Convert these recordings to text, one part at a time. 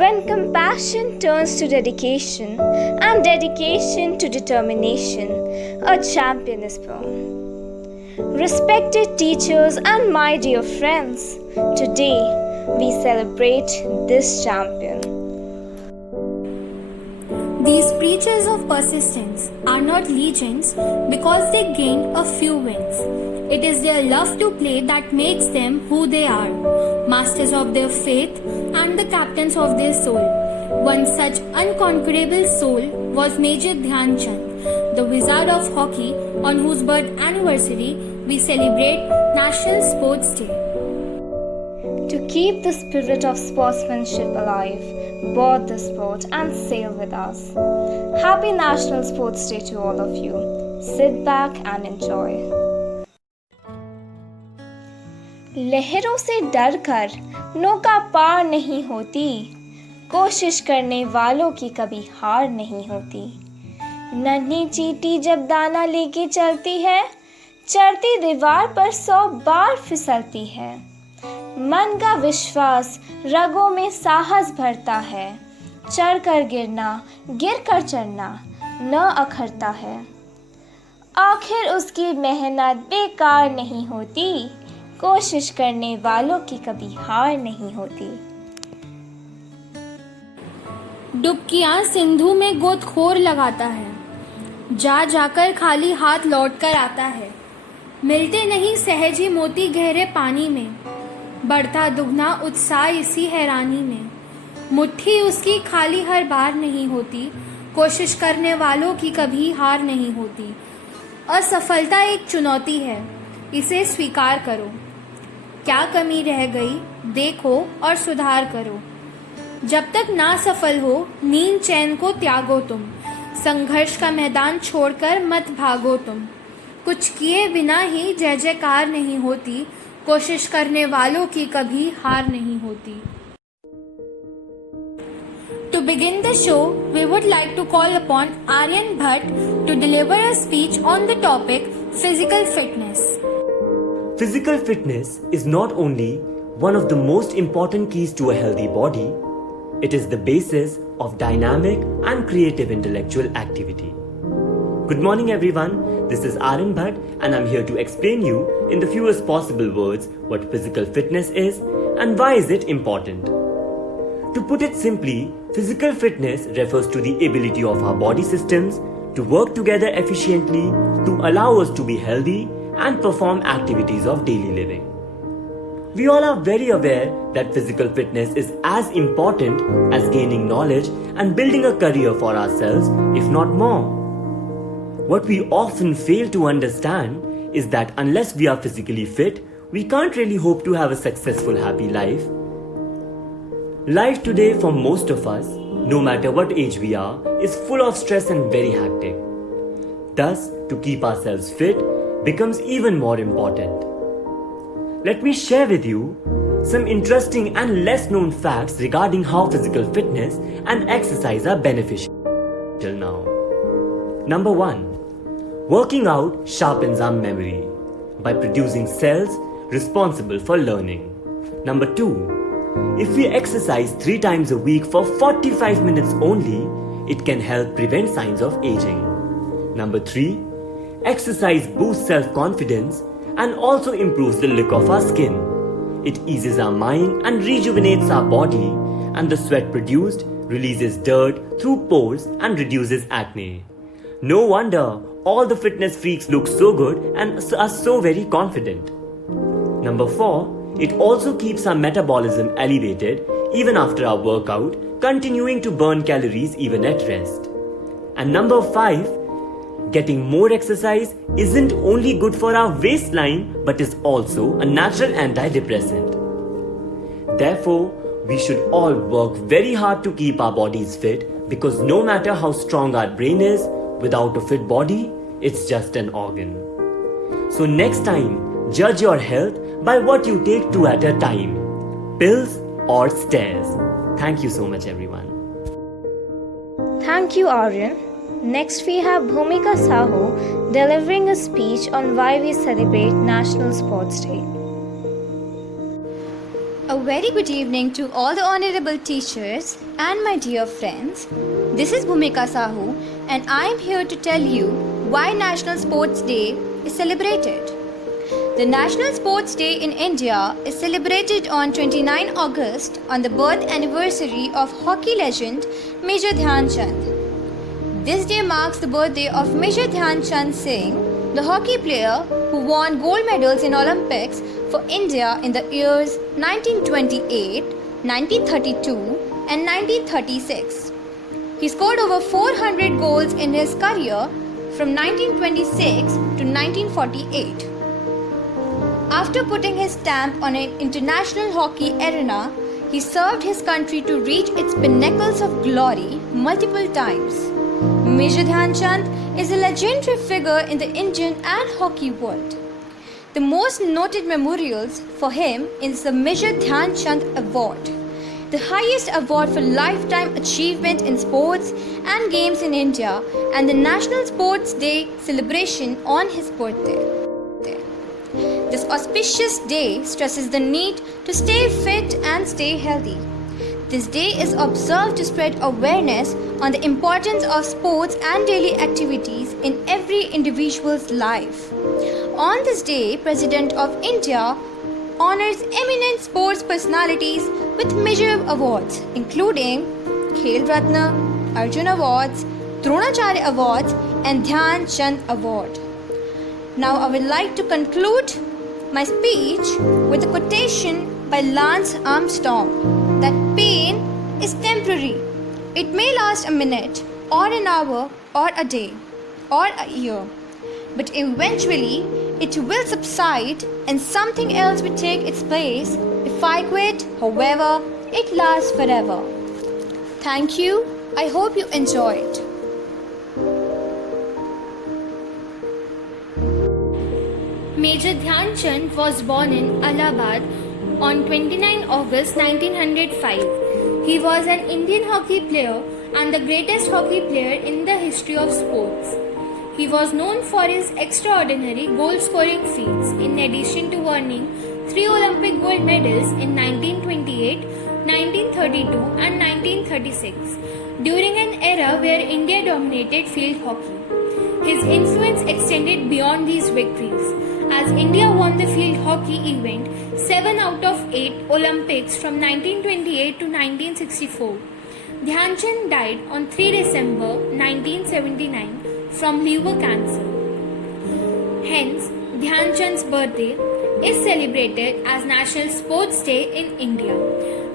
When compassion turns to dedication and dedication to determination, a champion is born. Respected teachers and my dear friends, today we celebrate this champion. These preachers of persistence are not legends because they gained a few wins. It is their love to play that makes them who they are, masters of their faith and the captains of their soul. One such unconquerable soul was Major Dhyan Chand, the wizard of hockey on whose birth anniversary we celebrate National Sports Day. To keep the spirit of sportsmanship alive, board the sport and sail with us. Happy National Sports Day to all of you. Sit back and enjoy. लहरों से डरकर नौका पार नहीं होती, कोशिश करने वालों की कभी हार नहीं होती। नन्ही चींटी जब दाना लेके चलती है, चढ़ती दीवार पर 100 बार फिसलती है। मन का विश्वास रगों में साहस भरता है, चढ़कर गिरना गिरकर चढ़ना न अखरता है। आखिर उसकी मेहनत बेकार नहीं होती, कोशिश करने वालों की कभी हार नहीं होती। डुबकियां सिंधु में गोदखोर लगाता है, जा जाकर खाली हाथ लौट कर आता है। मिलते नहीं सहज ही मोती गहरे पानी में, बढ़ता दुगना उत्साह इसी हैरानी में। मुट्ठी उसकी खाली हर बार नहीं होती, कोशिश करने वालों की कभी हार नहीं होती। असफलता एक चुनौती है, इसे स्वीकार करो। क्या कमी रह गई देखो और सुधार करो। जब तक ना सफल हो नींद चैन को त्यागो तुम, संघर्ष का मैदान छोड़कर मत भागो तुम। कुछ किए बिना ही जय जयकार नहीं होती, कोशिश करने वालों की कभी हार नहीं होती। To begin the show, we would like to call upon Aryan Bhatt to deliver a speech on the topic physical fitness. Physical fitness is not only one of the most important keys to a healthy body, it is the basis of dynamic and creative intellectual activity. Good morning everyone, this is Aryan Bhatt and I'm here to explain you in the fewest possible words what physical fitness is and why is it important. To put it simply, physical fitness refers to the ability of our body systems to work together efficiently to allow us to be healthy and perform activities of daily living. We all are very aware that physical fitness is as important as gaining knowledge and building a career for ourselves, if not more. What we often fail to understand is that unless we are physically fit, we can't really hope to have a successful, happy life. Life today for most of us, no matter what age we are, is full of stress and very hectic. Thus, to keep ourselves fit becomes even more important. Let me share with you some interesting and less known facts regarding how physical fitness and exercise are beneficial now. Number 1. Working out sharpens our memory by producing cells responsible for learning. Number 2. If we exercise 3 times a week for 45 minutes only, it can help prevent signs of aging. Number 3. Exercise boosts self-confidence and also improves the look of our skin. It eases our mind and rejuvenates our body, and the sweat produced releases dirt through pores and reduces acne. No wonder all the fitness freaks look so good and are so very confident. Number 4, it also keeps our metabolism elevated even after our workout, continuing to burn calories even at rest. And number 5, getting more exercise isn't only good for our waistline but is also a natural antidepressant. Therefore, we should all work very hard to keep our bodies fit because no matter how strong our brain is, without a fit body, it's just an organ. So next time, judge your health by what you take 2 at a time, pills or stairs. Thank you so much everyone. Thank you, Aryan. Next we have Bhumika Sahu delivering a speech on why we celebrate National Sports Day. A very good evening to all the honorable teachers and my dear friends. This is Bhumika Sahu and I am here to tell you why National Sports Day is celebrated. The National Sports Day in India is celebrated on 29 August on the birth anniversary of hockey legend Major Dhyan Chand. This day marks the birthday of Major Dhyan Chand Singh, the hockey player who won gold medals in Olympics for India in the years 1928, 1932 and 1936. He scored over 400 goals in his career from 1926 to 1948. After putting his stamp on an international hockey arena, he served his country to reach its pinnacles of glory multiple times. Major Dhyan Chand is a legendary figure in the Indian and hockey world. The most noted memorials for him is the Major Dhyan Chand Award, the highest award for lifetime achievement in sports and games in India, and the National Sports Day celebration on his birthday. This auspicious day stresses the need to stay fit and stay healthy. This day is observed to spread awareness on the importance of sports and daily activities in every individual's life. On this day, President of India honors eminent sports personalities with major awards including Khel Ratna, Arjun Awards, Dronacharya Awards and Dhyan Chand Award. Now I would like to conclude my speech with a quotation by Lance Armstrong that pain is temporary. It may last a minute or an hour or a day or a year, but eventually it will subside and something else will take its place. If I quit, however, it lasts forever. Thank you. I hope you enjoyed. Major Dhyan Chand was born in Allahabad on 29 August 1905. He was an Indian hockey player and the greatest hockey player in the history of sports. He was known for his extraordinary goal-scoring feats in addition to winning 3 Olympic gold medals in 1928, 1932 and 1936 during an era where India dominated field hockey. His influence extended beyond these victories, as India won the field hockey event 7 out of 8 Olympics from 1928 to 1964. Dhyan Chand died on 3 December 1979 from liver cancer. Hence, Dhyan Chand's birthday is celebrated as National Sports Day in India.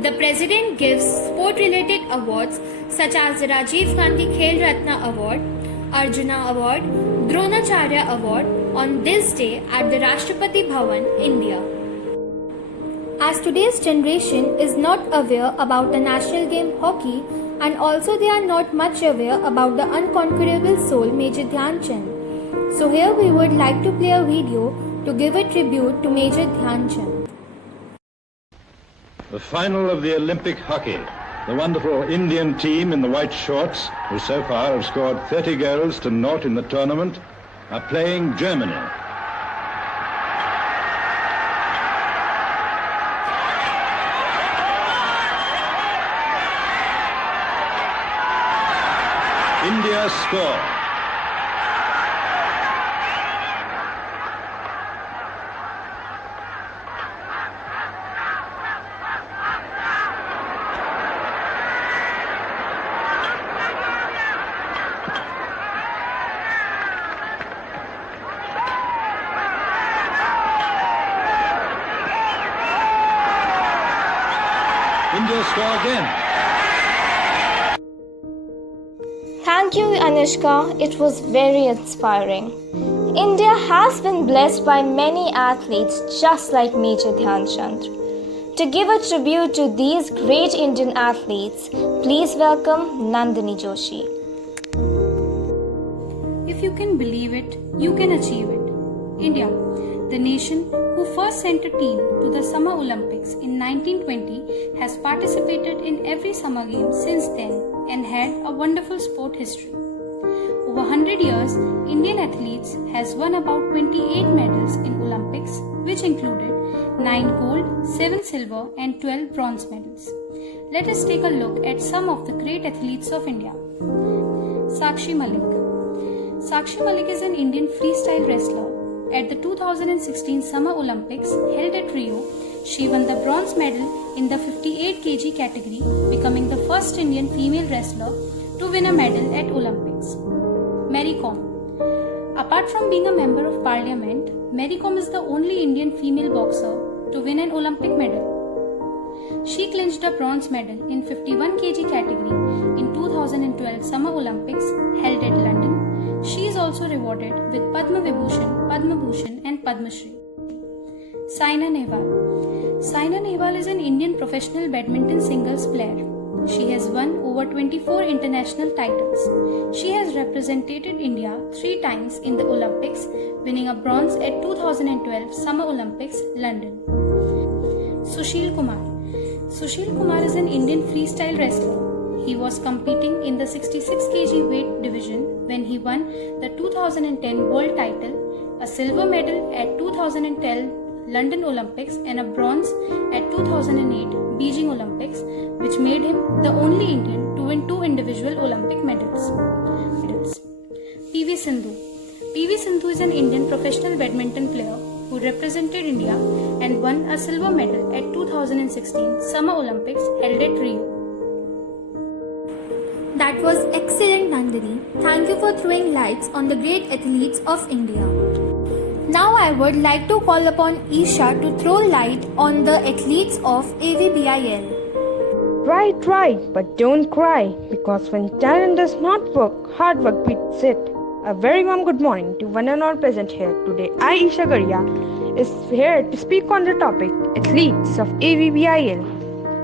The President gives sport-related awards such as the Rajiv Gandhi Khel Ratna Award, Arjuna Award, Dronacharya Award on this day at the Rashtrapati Bhavan, India. As today's generation is not aware about the national game hockey, and also they are not much aware about the unconquerable soul Major Dhyan Chand. So here we would like to play a video to give a tribute to Major Dhyan Chand. The final of the Olympic hockey. The wonderful Indian team in the white shorts, who so far have scored 30 goals to 0 in the tournament, are playing Germany. India score. India score again. Thank you, Anushka. It was very inspiring. India has been blessed by many athletes just like Major Dhyan Chand. To give a tribute to these great Indian athletes, please welcome Nandini Joshi. If you can believe it, you can achieve it. India, the nation who first sent a team to the Summer Olympics in 1920, has participated in every summer game since then and had a wonderful sport history. Over 100 years, Indian athletes has won about 28 medals in Olympics which included 9 gold, 7 silver, and 12 bronze medals. Let us take a look at some of the great athletes of India. Sakshi Malik. Sakshi Malik is an Indian freestyle wrestler. At the 2016 Summer Olympics held at Rio, she won the bronze medal in the 58 kg category, becoming the first Indian female wrestler to win a medal at Olympics. Mary Kom. Apart from being a member of parliament, Mary Kom is the only Indian female boxer to win an Olympic medal. She clinched a bronze medal in 51 kg category in 2012 Summer Olympics held at London. She is also rewarded with Padma Vibhushan, Padma Bhushan and Padma Shri. Saina Nehwal. Saina Nehwal is an Indian professional badminton singles player. She has won over 24 international titles. She has represented India 3 times in the Olympics, winning a bronze at 2012 Summer Olympics, London. Sushil Kumar. Sushil Kumar is an Indian freestyle wrestler. He was competing in the 66 kg weight division when he won the 2010 world title, a silver medal at 2012 London Olympics and a bronze at 2008 Beijing Olympics, which made him the only Indian to win 2 individual Olympic medals. PV Sindhu. PV Sindhu is an Indian professional badminton player who represented India and won a silver medal at 2016 Summer Olympics held at Rio. That was excellent, Nandini. Thank you for throwing lights on the great athletes of India. Now I would like to call upon Isha to throw light on the athletes of AVBIL. Right, but don't cry, because when talent does not work, hard work beats it. A very warm good morning to one and all present here. Today, I, Isha Garia, is here to speak on the topic Athletes of AVBIL.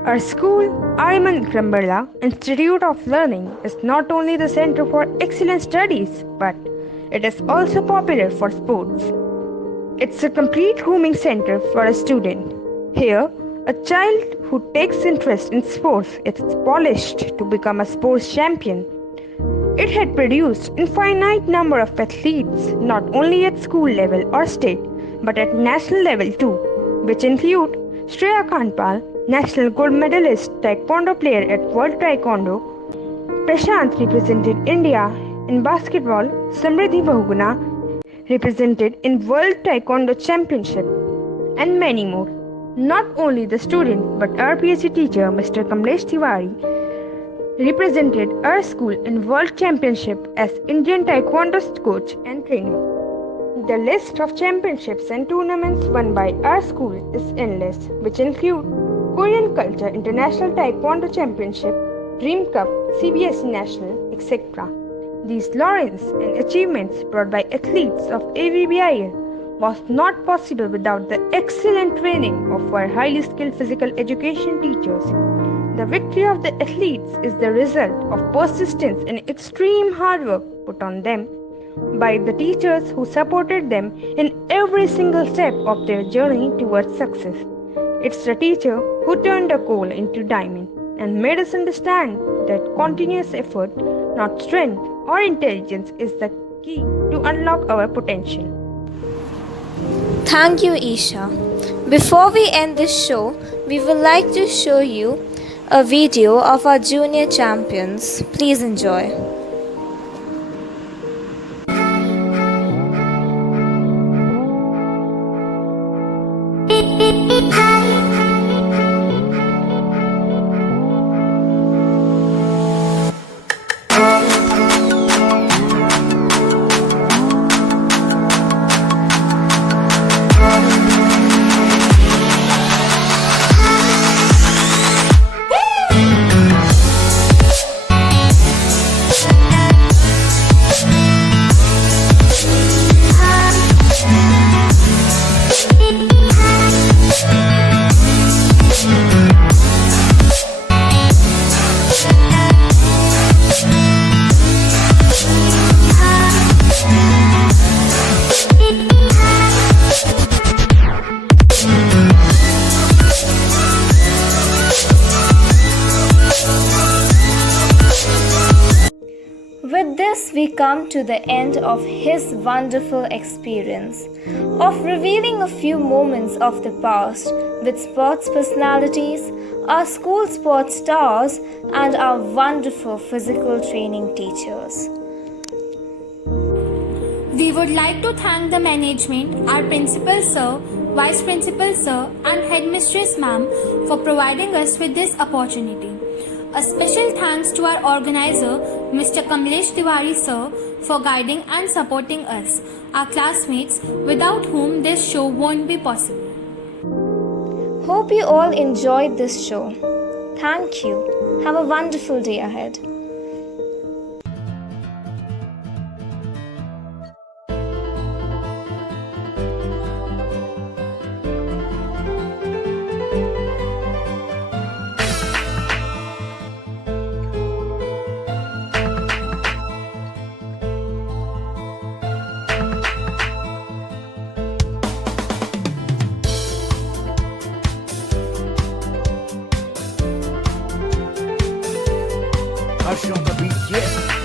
Our school, Ariman Vikram Institute of Learning, is not only the center for excellent studies, but it is also popular for sports. It's a complete grooming center for a student. Here, a child who takes interest in sports is polished to become a sports champion. It had produced infinite number of athletes, not only at school level or state, but at national level too, which include Shreya Khanpal, national gold medalist taekwondo player at World Taekwondo. Prashant represented India in basketball. Samriddhi Bahuguna represented in World Taekwondo Championship, and many more. Not only the student, but our PhD teacher, Mr. Kamlesh Tiwari, represented our school in World Championship as Indian Taekwondo coach and trainer. The list of championships and tournaments won by our school is endless, which include Korean Culture International Taekwondo Championship, Dream Cup, CBSE National, etc. These laurels and achievements brought by athletes of AVBIL was not possible without the excellent training of our highly skilled physical education teachers. The victory of the athletes is the result of persistence and extreme hard work put on them by the teachers who supported them in every single step of their journey towards success. It's the teacher who turned a coal into diamond and made us understand that continuous effort, not strength or intelligence, is the key to unlock our potential. Thank you, Isha. Before we end this show, we would like to show you a video of our junior champions. Please enjoy. this, we come to the end of his wonderful experience of revealing a few moments of the past with sports personalities, our school sports stars, and our wonderful physical training teachers. We would like to thank the management, our principal sir, vice principal sir, and headmistress ma'am for providing us with this opportunity. A special thanks to our organizer, Mr. Kamlesh Tiwari sir, for guiding and supporting us, our classmates, without whom this show won't be possible. Hope you all enjoyed this show. Thank you. Have a wonderful day ahead. Harshon the beat, yeah.